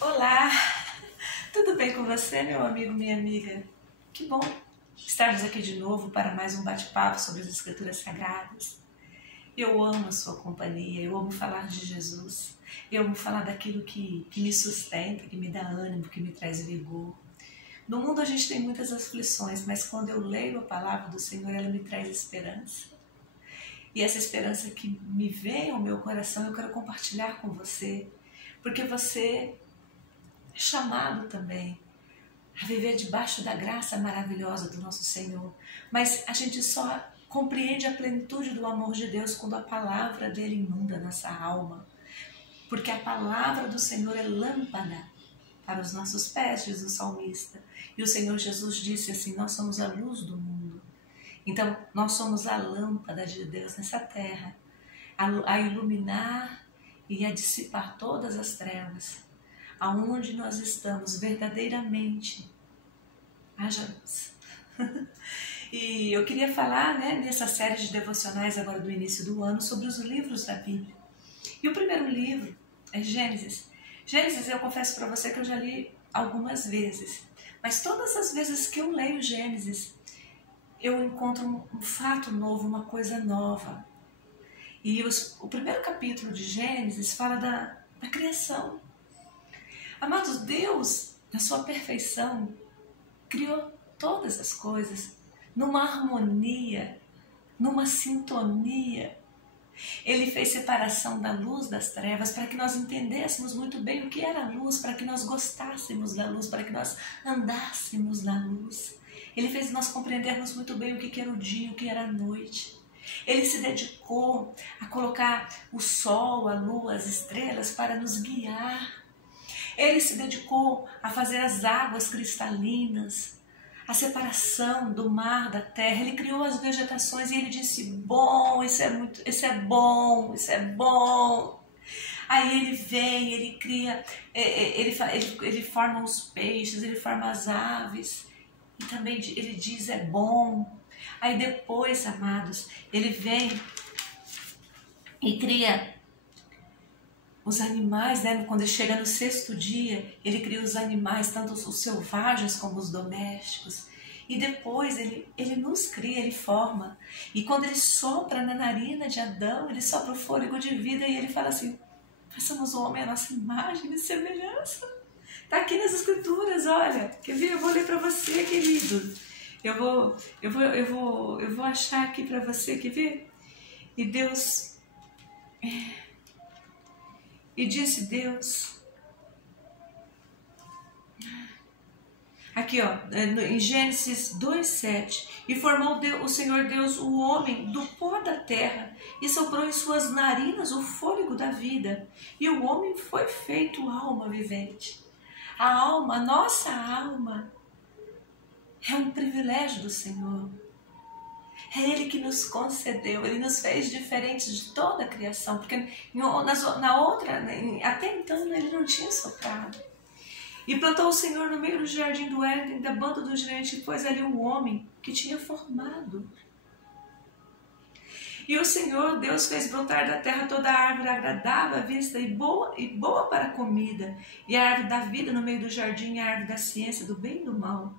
Olá, tudo bem com você, meu amigo, minha amiga? Que bom estarmos aqui de novo para mais um bate-papo sobre as Escrituras Sagradas. Eu amo a sua companhia, eu amo falar de Jesus, eu amo falar daquilo que me sustenta, que me dá ânimo, que me traz vigor. No mundo a gente tem muitas aflições, mas quando eu leio a palavra do Senhor, ela me traz esperança. E essa esperança que me vem ao meu coração, eu quero compartilhar com você, porque você é chamado também a viver debaixo da graça maravilhosa do nosso Senhor. Mas a gente só compreende a plenitude do amor de Deus quando a palavra dele inunda nossa alma. Porque a palavra do Senhor é lâmpada para os nossos pés, diz o salmista. E o Senhor Jesus disse assim: nós somos a luz do mundo. Então, nós somos a lâmpada de Deus nessa terra, a iluminar e a dissipar todas as trevas. Aonde nós estamos verdadeiramente, haja luz. E eu queria falar, nessa série de devocionais agora do início do ano, sobre os livros da Bíblia. E o primeiro livro é Gênesis. Gênesis, eu confesso para você que eu já li algumas vezes, mas todas as vezes que eu leio Gênesis, eu encontro um fato novo, uma coisa nova. E o primeiro capítulo de Gênesis fala da criação. Amados, Deus, na sua perfeição, criou todas as coisas numa harmonia, numa sintonia. Ele fez separação da luz das trevas para que nós entendêssemos muito bem o que era a luz, para que nós gostássemos da luz, para que nós andássemos na luz. Ele fez nós compreendermos muito bem o que era o dia, o que era a noite. Ele se dedicou a colocar o sol, a lua, as estrelas para nos guiar. Ele se dedicou a fazer as águas cristalinas, a separação do mar, da terra. Ele criou as vegetações e ele disse: bom, isso é bom, isso é bom. Aí ele vem, ele cria, ele forma os peixes, ele forma as aves. E também ele diz: é bom. Aí depois, amados, ele vem e cria os animais, quando ele chega no sexto dia, ele cria os animais, tanto os selvagens como os domésticos. E depois ele nos cria, ele forma. E quando ele sopra na narina de Adão, ele sopra o fôlego de vida e ele fala assim: façamos o homem à nossa imagem e semelhança. Está aqui nas Escrituras, olha. Quer ver? Eu vou ler para você, querido. Eu vou achar aqui para você, quer ver? E Deus... E disse Deus, aqui em Gênesis 2:7, e formou o Senhor Deus o homem do pó da terra, e soprou em suas narinas o fôlego da vida, e o homem foi feito alma vivente. A alma, a nossa alma, é um privilégio do Senhor. É Ele que nos concedeu, Ele nos fez diferentes de toda a criação, porque na outra, até então, Ele não tinha soprado. E plantou o Senhor no meio do jardim do Éden, da banda do gigante, e pôs ali o homem que tinha formado. E o Senhor Deus fez brotar da terra toda a árvore agradável à vista e boa para a comida, e a árvore da vida no meio do jardim, a árvore da ciência, do bem e do mal.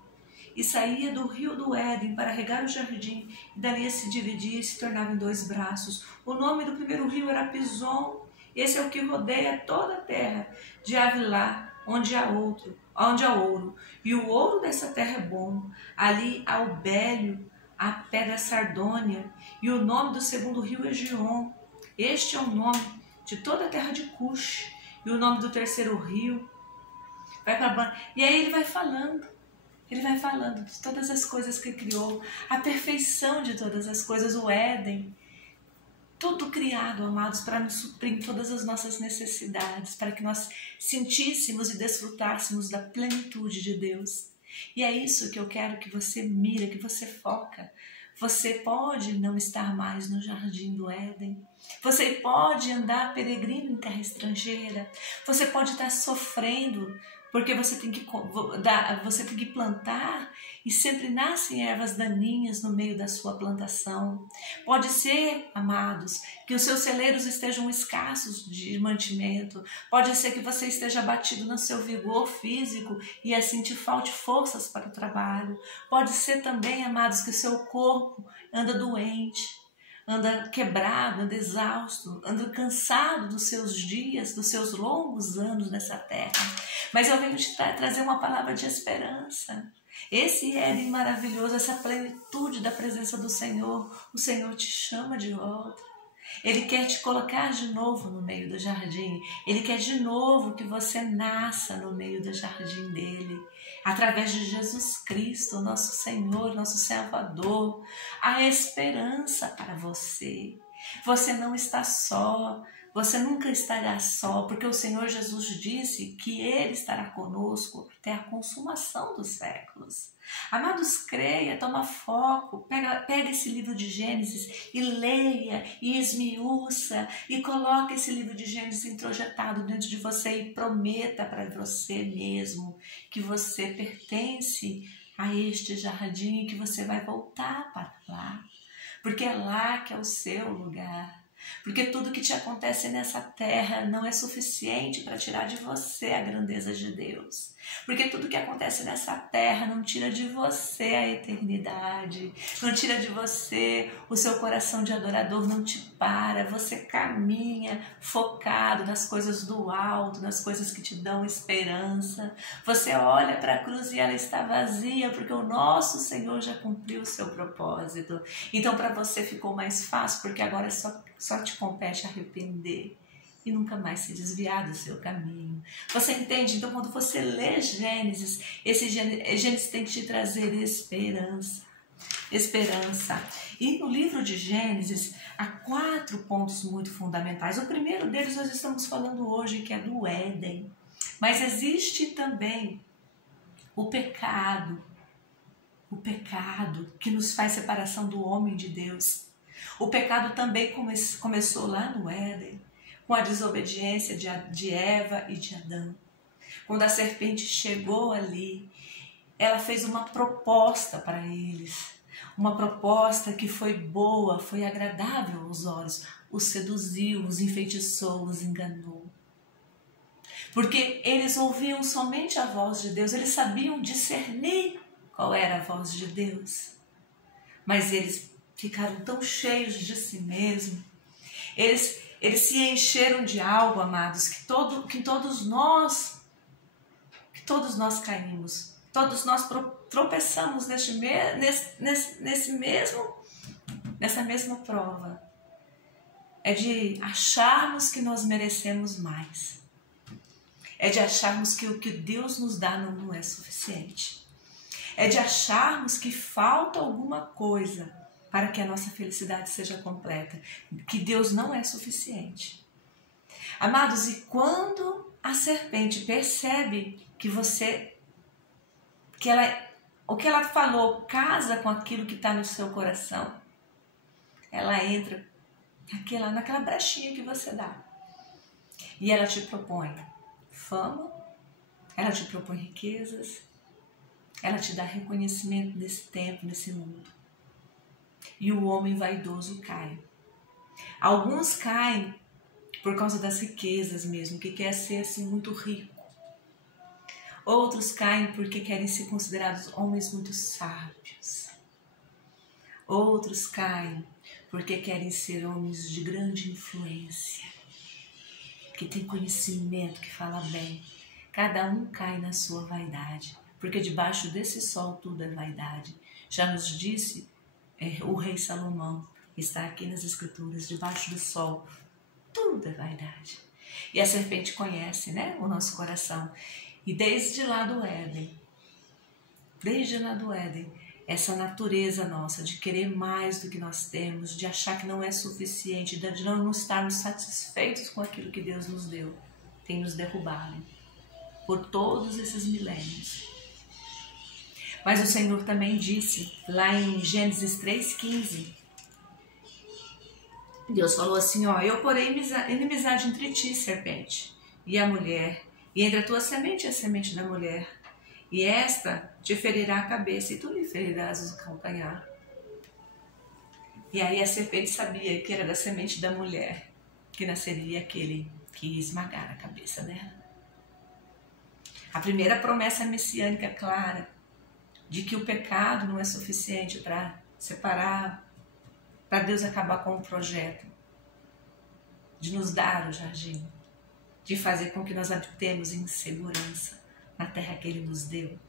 E saía do rio do Éden para regar o jardim, e dali se dividia e se tornava em 2 braços. O nome do primeiro rio era Pison. Esse é o que rodeia toda a terra, de Avilá, onde há ouro. E o ouro dessa terra é bom. Ali há o bélio, a pedra sardônia. E o nome do segundo rio é Gion. Este é o nome de toda a terra de Cush. E o nome do terceiro rio vai para... E aí ele vai falando. Ele vai falando de todas as coisas que criou, a perfeição de todas as coisas, o Éden. Tudo criado, amados, para nos suprir em todas as nossas necessidades, para que nós sentíssemos e desfrutássemos da plenitude de Deus. E é isso que eu quero que você mira, que você foca. Você pode não estar mais no jardim do Éden. Você pode andar peregrino em terra estrangeira. Você pode estar sofrendo Porque você tem que plantar e sempre nascem ervas daninhas no meio da sua plantação. Pode ser, amados, que os seus celeiros estejam escassos de mantimento. Pode ser que você esteja abatido no seu vigor físico e assim te falte forças para o trabalho. Pode ser também, amados, que o seu corpo anda doente, anda quebrado, anda exausto, anda cansado dos seus dias, dos seus longos anos nessa terra. Mas eu venho te trazer uma palavra de esperança. Esse Éden maravilhoso, essa plenitude da presença do Senhor, o Senhor te chama de volta. Ele quer te colocar de novo no meio do jardim. Ele quer de novo que você nasça no meio do jardim dele. Através de Jesus Cristo, nosso Senhor, nosso Salvador. Há esperança para você. Você não está só. Você nunca estará só, porque o Senhor Jesus disse que Ele estará conosco até a consumação dos séculos. Amados, creia, toma foco, pega esse livro de Gênesis e leia, e esmiuça, e coloca esse livro de Gênesis introjetado dentro de você e prometa para você mesmo que você pertence a este jardim e que você vai voltar para lá, porque é lá que é o seu lugar. Porque tudo que te acontece nessa terra não é suficiente para tirar de você a grandeza de Deus. Porque tudo que acontece nessa terra não tira de você a eternidade, não tira de você o seu coração de adorador, não te para. Você caminha focado nas coisas do alto, nas coisas que te dão esperança. Você olha para a cruz e ela está vazia, porque o nosso Senhor já cumpriu o seu propósito. Então para você ficou mais fácil, porque agora só te compete arrepender e nunca mais se desviar do seu caminho. Você entende? Então, quando você lê Gênesis, esse Gênesis tem que te trazer esperança. Esperança. E no livro de Gênesis, há 4 pontos muito fundamentais. O primeiro deles nós estamos falando hoje, que é do Éden. Mas existe também o pecado que nos faz separação do homem de Deus. O pecado também começou lá no Éden, com a desobediência de Eva e de Adão. Quando a serpente chegou ali, ela fez uma proposta para eles. Uma proposta que foi boa, foi agradável aos olhos. Os seduziu, os enfeitiçou, os enganou. Porque eles ouviam somente a voz de Deus, eles sabiam discernir qual era a voz de Deus. Mas eles ficaram tão cheios de si mesmos, eles se encheram de algo, amados, que todos nós caímos, todos nós tropeçamos nessa mesma prova. É de acharmos que nós merecemos mais. É de acharmos que o que Deus nos dá não é suficiente. É de acharmos que falta alguma coisa para que a nossa felicidade seja completa, que Deus não é suficiente. Amados, e quando a serpente percebe o que ela falou casa com aquilo que está no seu coração, ela entra naquela brechinha que você dá. E ela te propõe fama, ela te propõe riquezas, ela te dá reconhecimento nesse tempo, nesse mundo. E o homem vaidoso cai. Alguns caem por causa das riquezas mesmo, que quer ser assim muito rico. Outros caem porque querem ser considerados homens muito sábios. Outros caem porque querem ser homens de grande influência, que tem conhecimento, que fala bem. Cada um cai na sua vaidade, porque debaixo desse sol tudo é vaidade. Já nos disse o rei Salomão, está aqui nas Escrituras, debaixo do sol, tudo é vaidade. E a serpente conhece, o nosso coração. E desde lá do Éden, essa natureza nossa de querer mais do que nós temos, de achar que não é suficiente, de não estarmos satisfeitos com aquilo que Deus nos deu, tem nos derrubado por todos esses milênios. Mas o Senhor também disse, lá em Gênesis 3,15, Deus falou assim, eu porei inimizade entre ti, serpente, e a mulher, e entre a tua semente e a semente da mulher, e esta te ferirá a cabeça, e tu lhe ferirás o calcanhar. E aí a serpente sabia que era da semente da mulher que nasceria aquele que ia esmagar a cabeça dela. A primeira promessa messiânica clara de que o pecado não é suficiente para separar, para Deus acabar com o projeto de nos dar o jardim, de fazer com que nós habitemos em segurança na terra que Ele nos deu,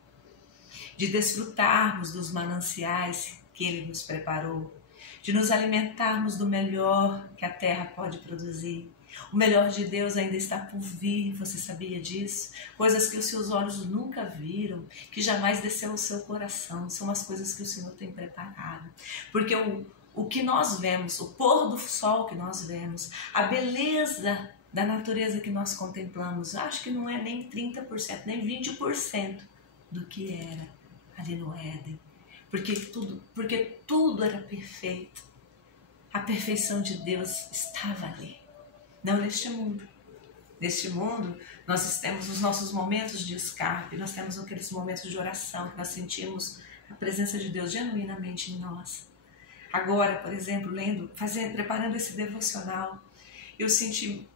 de desfrutarmos dos mananciais que Ele nos preparou, de nos alimentarmos do melhor que a terra pode produzir. O melhor de Deus ainda está por vir, você sabia disso? Coisas que os seus olhos nunca viram, que jamais desceu ao seu coração, são as coisas que o Senhor tem preparado. Porque o que nós vemos, o pôr do sol que nós vemos, a beleza da natureza que nós contemplamos, acho que não é nem 30%, nem 20% do que era ali no Éden. Porque tudo era perfeito. A perfeição de Deus estava ali. Não neste mundo. Neste mundo, nós temos os nossos momentos de escape, nós temos aqueles momentos de oração, que nós sentimos a presença de Deus genuinamente em nós. Agora, por exemplo, preparando esse devocional, eu senti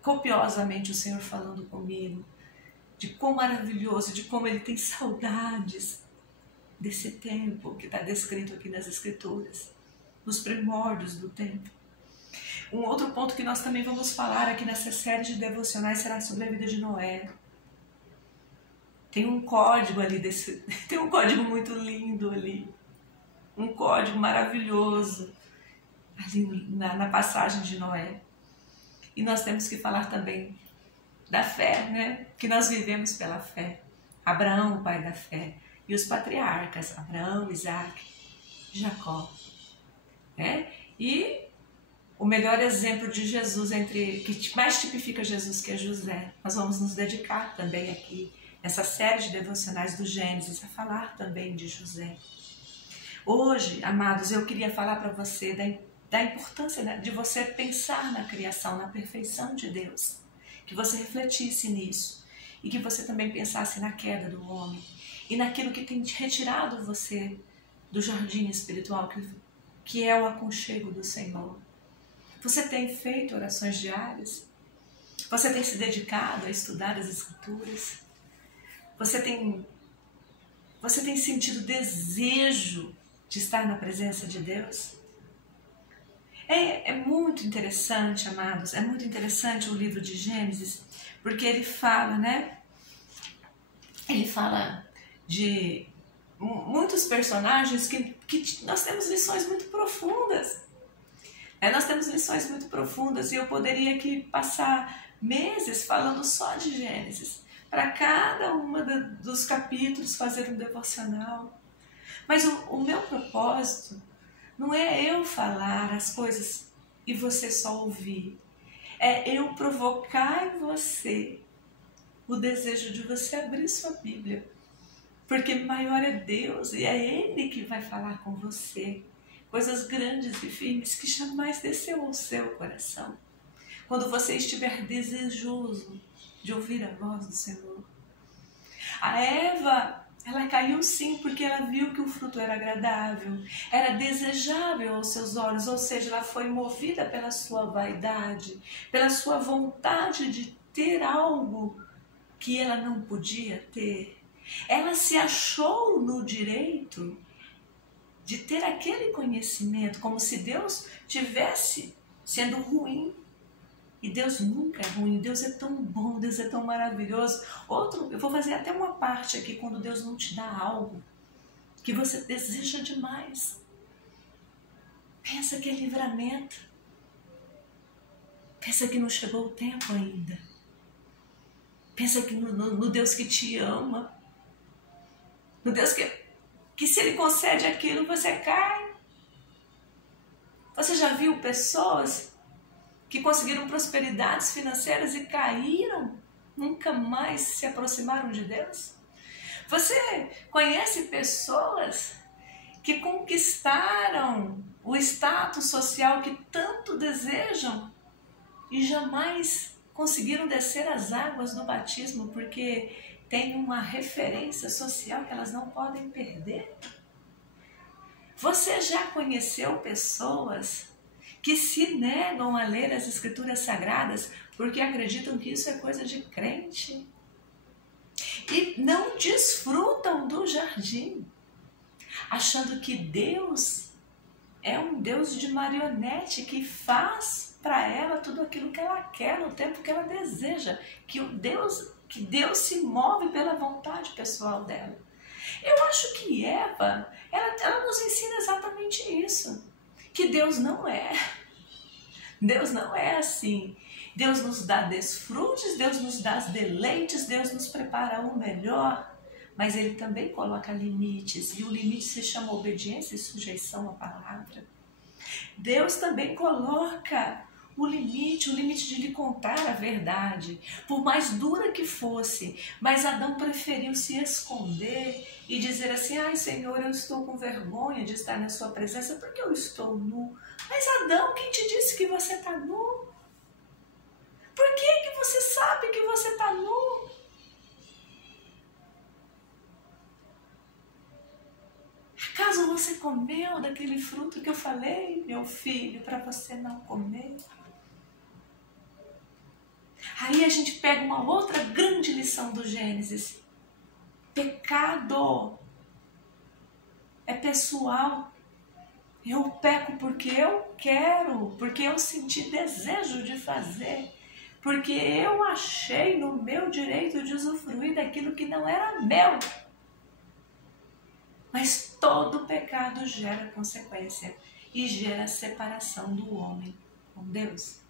copiosamente o Senhor falando comigo, de quão maravilhoso, de como Ele tem saudades desse tempo que está descrito aqui nas Escrituras, nos primórdios do tempo. Um outro ponto que nós também vamos falar aqui nessa série de devocionais será sobre a vida de Noé. Tem um código ali, tem um código muito lindo ali, um código maravilhoso ali na passagem de Noé. E nós temos que falar também da fé, né? Que nós vivemos pela fé. Abraão, o pai da fé, e os patriarcas, Abraão, Isaac, Jacó. Né? E o melhor exemplo de Jesus, que mais tipifica Jesus, que é José. Nós vamos nos dedicar também aqui, nessa série de devocionais do Gênesis, a falar também de José. Hoje, amados, eu queria falar para você da importância de você pensar na criação, na perfeição de Deus. Que você refletisse nisso. E que você também pensasse na queda do homem. E naquilo que tem retirado você do jardim espiritual, que é o aconchego do Senhor. Você tem feito orações diárias? Você tem se dedicado a estudar as Escrituras? Você tem sentido desejo de estar na presença de Deus? É muito interessante, amados, é muito interessante o livro de Gênesis, porque ele fala, né? Ele fala de muitos personagens que nós temos lições muito profundas. Nós temos lições muito profundas e eu poderia aqui passar meses falando só de Gênesis, para cada uma dos capítulos fazer um devocional. Mas o meu propósito não é eu falar as coisas e você só ouvir. É eu provocar em você o desejo de você abrir sua Bíblia. Porque maior é Deus e é Ele que vai falar com você. Coisas grandes e firmes que jamais desceu ao seu coração. Quando você estiver desejoso de ouvir a voz do Senhor. A Eva, ela caiu sim porque ela viu que o fruto era agradável, era desejável aos seus olhos, ou seja, ela foi movida pela sua vaidade, pela sua vontade de ter algo que ela não podia ter. Ela se achou no direito de ter aquele conhecimento, como se Deus tivesse sendo ruim. E Deus nunca é ruim, Deus é tão bom, Deus é tão maravilhoso. Eu vou fazer até uma parte aqui, quando Deus não te dá algo que você deseja demais. Pensa que é livramento. Pensa que não chegou o tempo ainda. Pensa que no Deus que te ama. No Deus que se Ele concede aquilo, você cai. Você já viu pessoas que conseguiram prosperidades financeiras e caíram? Nunca mais se aproximaram de Deus? Você conhece pessoas que conquistaram o status social que tanto desejam e jamais conseguiram descer as águas do batismo porque tem uma referência social que elas não podem perder? Você já conheceu pessoas que se negam a ler as Escrituras Sagradas porque acreditam que isso é coisa de crente? E não desfrutam do jardim, achando que Deus é um Deus de marionete que faz para ela tudo aquilo que ela quer no tempo que ela deseja, que Deus se move pela vontade pessoal dela. Eu acho que Eva, ela nos ensina exatamente isso, que Deus não é assim. Deus nos dá desfrutes, Deus nos dá deleites, Deus nos prepara o melhor, mas Ele também coloca limites, e o limite se chama obediência e sujeição à palavra. Deus também coloca o limite de lhe contar a verdade, por mais dura que fosse, mas Adão preferiu se esconder e dizer assim: ai Senhor, eu estou com vergonha de estar na sua presença porque eu estou nu. Mas Adão, quem te disse que você está nu? Por que você sabe que você está nu? Acaso você comeu daquele fruto que eu falei, meu filho, para você não comer? Aí a gente pega uma outra grande lição do Gênesis. Pecado é pessoal. Eu peco porque eu quero, porque eu senti desejo de fazer, porque eu achei no meu direito de usufruir daquilo que não era meu. Mas todo pecado gera consequência e gera separação do homem com Deus.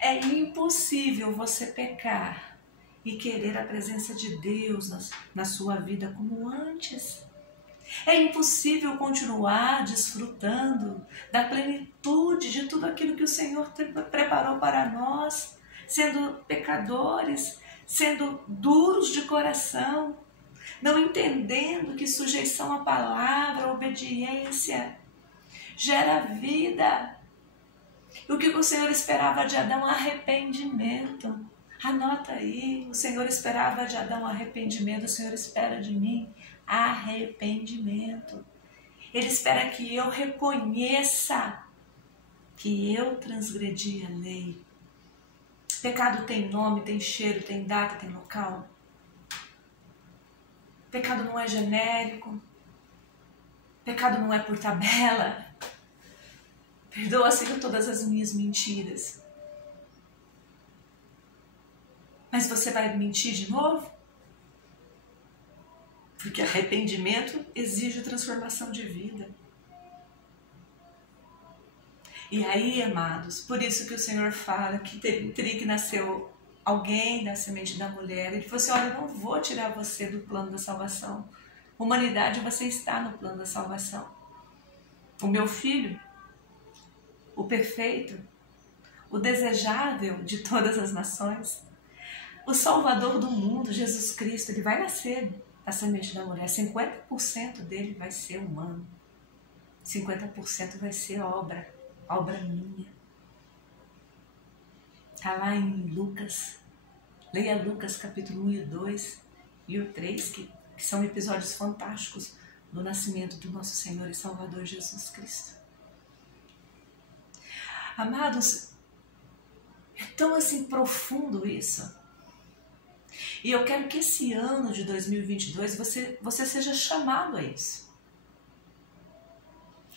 É impossível você pecar e querer a presença de Deus na sua vida como antes. É impossível continuar desfrutando da plenitude de tudo aquilo que o Senhor preparou para nós, sendo pecadores, sendo duros de coração, não entendendo que sujeição à palavra, obediência, gera vida. O que o Senhor esperava de Adão? Arrependimento. Anota aí, o Senhor esperava de Adão arrependimento, o Senhor espera de mim arrependimento. Ele espera que eu reconheça que eu transgredi a lei. Pecado tem nome, tem cheiro, tem data, tem local. Pecado não é genérico. Pecado não é por tabela. Perdoa, Senhor, todas as minhas mentiras. Mas você vai mentir de novo? Porque arrependimento exige transformação de vida. E aí, amados, por isso que o Senhor fala que teria que nascer alguém da semente da mulher. Ele falou assim: olha, eu não vou tirar você do plano da salvação. Humanidade, você está no plano da salvação. O meu filho, o perfeito, o desejável de todas as nações, o Salvador do mundo, Jesus Cristo, ele vai nascer da semente da mulher. 50% dele vai ser humano. 50% vai ser obra minha. Está lá em Lucas. Leia Lucas capítulo 1 e 2 e o 3, que são episódios fantásticos do nascimento do nosso Senhor e Salvador Jesus Cristo. Amados, é tão assim profundo isso. E eu quero que esse ano de 2022 você seja chamado a isso.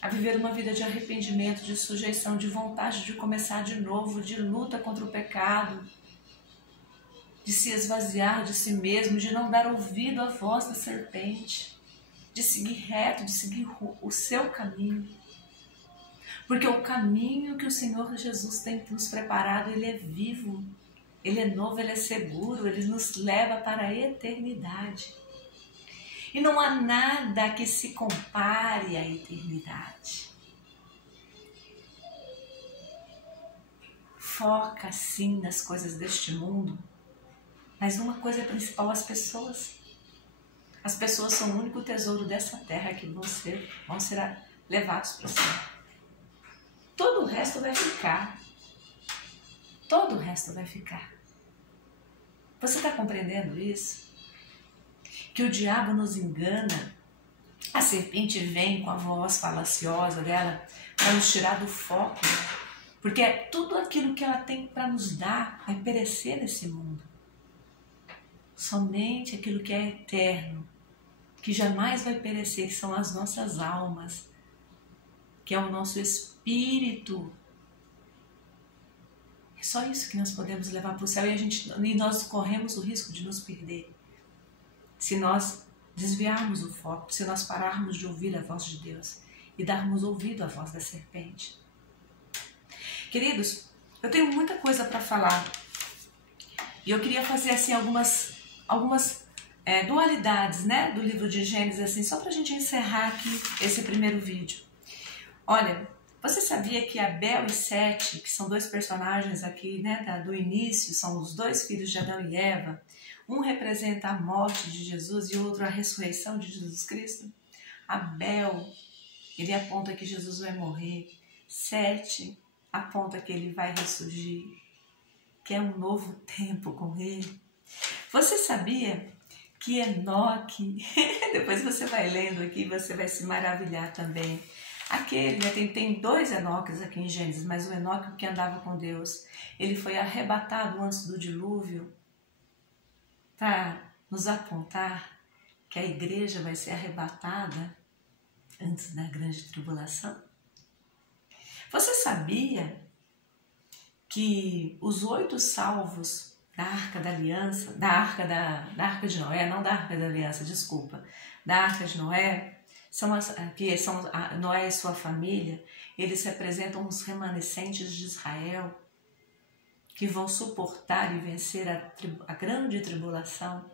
A viver uma vida de arrependimento, de sujeição, de vontade de começar de novo, de luta contra o pecado, de se esvaziar de si mesmo, de não dar ouvido à voz da serpente, de seguir reto, de seguir o seu caminho. Porque o caminho que o Senhor Jesus tem nos preparado, ele é vivo, ele é novo, ele é seguro, ele nos leva para a eternidade. E não há nada que se compare à eternidade. Foca sim nas coisas deste mundo, mas numa coisa principal: as pessoas. As pessoas são o único tesouro dessa terra que vão ser levados para o céu. Todo o resto vai ficar. todo o resto vai ficar. Você está compreendendo isso? Que o diabo nos engana, a serpente vem com a voz falaciosa dela para nos tirar do foco, porque tudo aquilo que ela tem para nos dar vai perecer nesse mundo. Somente aquilo que é eterno, que jamais vai perecer, que são as nossas almas, que é o nosso espírito. É só isso que nós podemos levar para o céu e nós corremos o risco de nos perder. Se nós desviarmos o foco, se nós pararmos de ouvir a voz de Deus e darmos ouvido à voz da serpente. Queridos, eu tenho muita coisa para falar e eu queria fazer assim algumas dualidades, né, do livro de Gênesis, assim, só para a gente encerrar aqui esse primeiro vídeo. Olha, você sabia que Abel e Sete, que são dois personagens aqui, né, do início, são os dois filhos de Adão e Eva, um representa a morte de Jesus e o outro a ressurreição de Jesus Cristo? Abel, ele aponta que Jesus vai morrer. Sete aponta que ele vai ressurgir, que é um novo tempo com ele. Você sabia que Enoque, depois você vai lendo aqui, você vai se maravilhar também. Aquele, né, tem dois Enoques aqui em Gênesis, mas o Enoque que andava com Deus, ele foi arrebatado antes do dilúvio para nos apontar que a igreja vai ser arrebatada antes da grande tribulação. Você sabia que os 8 salvos da Arca da Aliança, da Arca de Noé, não da Arca da Aliança, desculpa, da Arca de Noé, que são Noé e sua família, eles representam os remanescentes de Israel que vão suportar e vencer a grande tribulação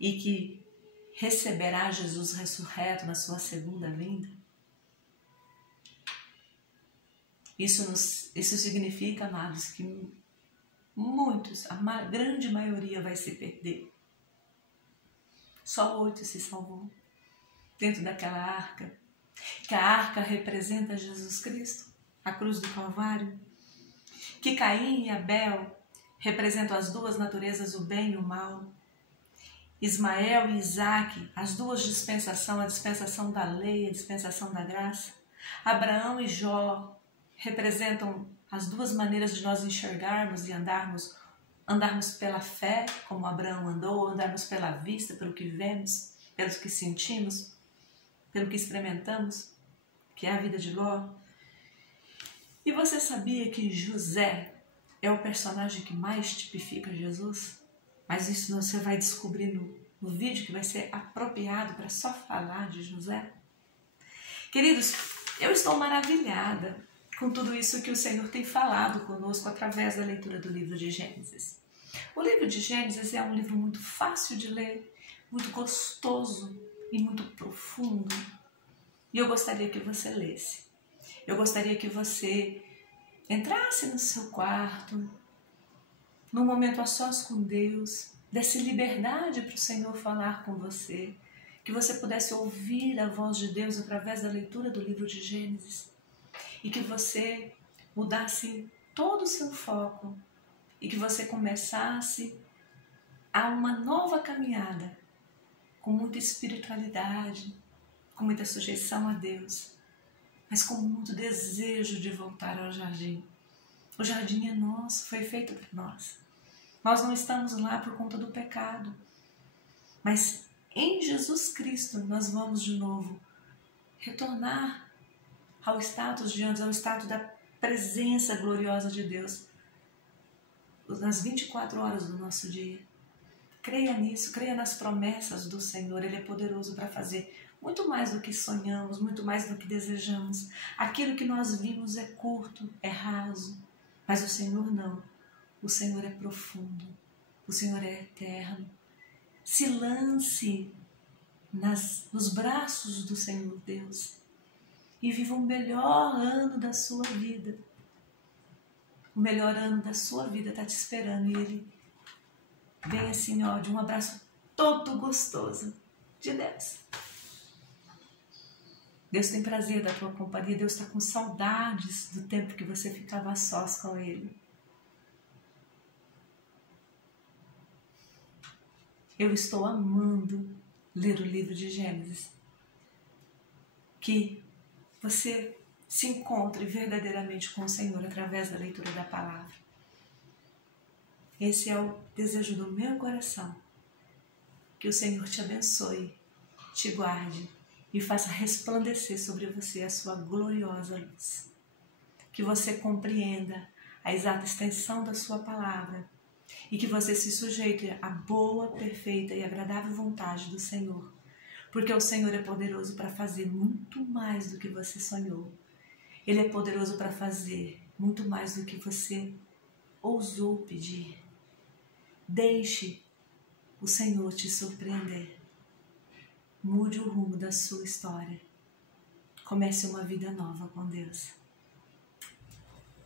e que receberá Jesus ressurreto na sua segunda vinda. Isso significa, amados, que a grande maioria vai se perder. Só 8 se salvou dentro daquela arca, que a arca representa Jesus Cristo, a cruz do Calvário, que Caim e Abel representam as duas naturezas, o bem e o mal, Ismael e Isaque, as duas dispensações, a dispensação da lei e a dispensação da graça, Abraão e Jó representam as duas maneiras de nós enxergarmos e andarmos pela fé, como Abraão andou, ou andarmos pela vista, pelo que vemos, pelo que sentimos, pelo que experimentamos, que é a vida de Ló. E você sabia que José é o personagem que mais tipifica Jesus? Mas isso você vai descobrir no vídeo que vai ser apropriado para só falar de José. Queridos, eu estou maravilhada com tudo isso que o Senhor tem falado conosco através da leitura do livro de Gênesis. O livro de Gênesis é um livro muito fácil de ler, muito gostoso e muito profundo. E eu gostaria que você lesse. Eu gostaria que você entrasse no seu quarto, num momento a sós com Deus, desse liberdade para o Senhor falar com você, que você pudesse ouvir a voz de Deus através da leitura do livro de Gênesis e que você mudasse todo o seu foco e que você começasse a uma nova caminhada com muita espiritualidade, com muita sujeição a Deus, mas com muito desejo de voltar ao jardim. O jardim é nosso, foi feito por nós. Nós não estamos lá por conta do pecado, mas em Jesus Cristo nós vamos de novo retornar ao status de antes, ao status da presença gloriosa de Deus nas 24 horas do nosso dia. Creia nisso, creia nas promessas do Senhor. Ele é poderoso para fazer muito mais do que sonhamos, muito mais do que desejamos. Aquilo que nós vimos é curto, é raso, mas o Senhor não. O Senhor é profundo, o Senhor é eterno. Se lance nos braços do Senhor Deus e viva o melhor ano da sua vida. O melhor ano da sua vida está te esperando e Ele vem assim, ó, de um abraço todo gostoso de Deus. Deus tem prazer da tua companhia, Deus está com saudades do tempo que você ficava a sós com Ele. Eu estou amando ler o livro de Gênesis. Que você se encontre verdadeiramente com o Senhor através da leitura da palavra. Esse é o desejo do meu coração. Que o Senhor te abençoe, te guarde e faça resplandecer sobre você a sua gloriosa luz. Que você compreenda a exata extensão da sua palavra e que você se sujeite à boa, perfeita e agradável vontade do Senhor, porque o Senhor é poderoso para fazer muito mais do que você sonhou. Ele é poderoso para fazer muito mais do que você ousou pedir. Deixe o Senhor te surpreender. Mude o rumo da sua história. Comece uma vida nova com Deus.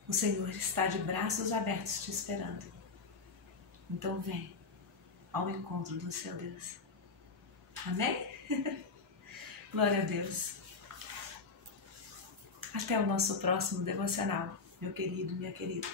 O Senhor está de braços abertos te esperando. Então vem ao encontro do seu Deus. Amém? Glória a Deus. Até o nosso próximo devocional, meu querido, minha querida.